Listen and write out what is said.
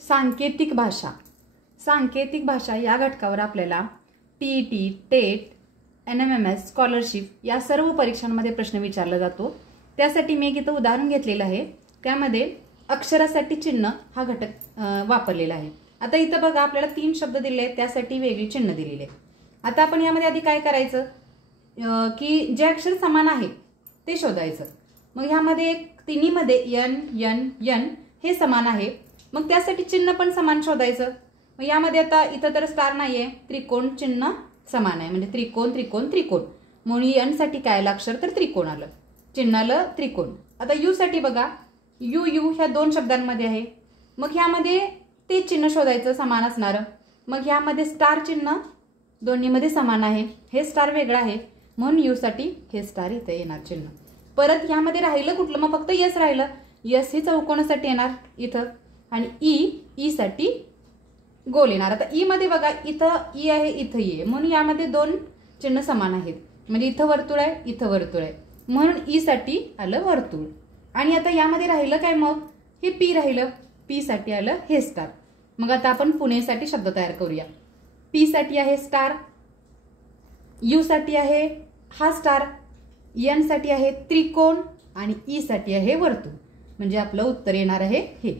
सांकेतिक भाषा. सांकेतिक भाषा या घटकावर आपल्याला टीईटी, टेट, NMMS, स्कॉलरशिप या सर्व परीक्षांमध्ये प्रश्न विचारला जातो. त्यासाठी मी एक इथं उदाहरण घेतलेलं आहे. त्यामध्ये अक्षरासाठी चिन्ह हा घटक वापरलेला आहे. आता इथं बघा आपल्याला 3 शब्द दिले आहेत, त्यासाठी वेगळी चिन्ह दिलेली आहे. आता आपण यामध्ये आधी काय करायचं की जे अक्षर समान आहे ते शोधायचं. मग ह्यामध्ये तिन्हीमध्ये यन यन यन हे समान आहे. मग त्यासाठी चिन्ह पण समान शोधायचं. मग यामध्ये आता इथं तर स्टार नाहीये, त्रिकोण चिन्ह समान आहे, म्हणजे त्रिकोण त्रिकोण त्रिकोण. म्हणून यन साठी काय आलं अक्षर तर त्रिकोण आलं, चिन्ह आलं त्रिकोण. आता यू साठी बघा, यू यू ह्या 2 शब्दांमध्ये आहे. मग ह्यामध्ये ते चिन्ह शोधायचं समान असणारं. मग ह्यामध्ये स्टार चिन्ह दोन्हीमध्ये समान आहे, हे स्टार वेगळं आहे म्हणून यू साठी हे स्टार इथे येणार चिन्ह. परत ह्यामध्ये राहिलं कुठलं, मग फक्त यस राहिलं. यस ही चौकोनासाठी येणार इथं, आणि ई साठी गोल येणार. आता ई मध्ये बघा इथं ई आहे, इथं ई आहे, म्हणून यामध्ये 2 चिन्ह समान आहेत. म्हणजे इथं वर्तुळ आहे, इथं वर्तुळ आहे, म्हणून ई साठी आलं वर्तुळ. आणि आता यामध्ये राहिलं काय, मग हे पी राहिलं, पी साठी आलं हे स्टार. मग आता आपण पुणेसाठी शब्द तयार करूया. पी साठी आहे स्टार, यू साठी आहे हा स्टार, एन साठी आहे त्रिकोण, आणि ई साठी आहे वर्तुळ. म्हणजे आपलं उत्तर येणार आहे हे.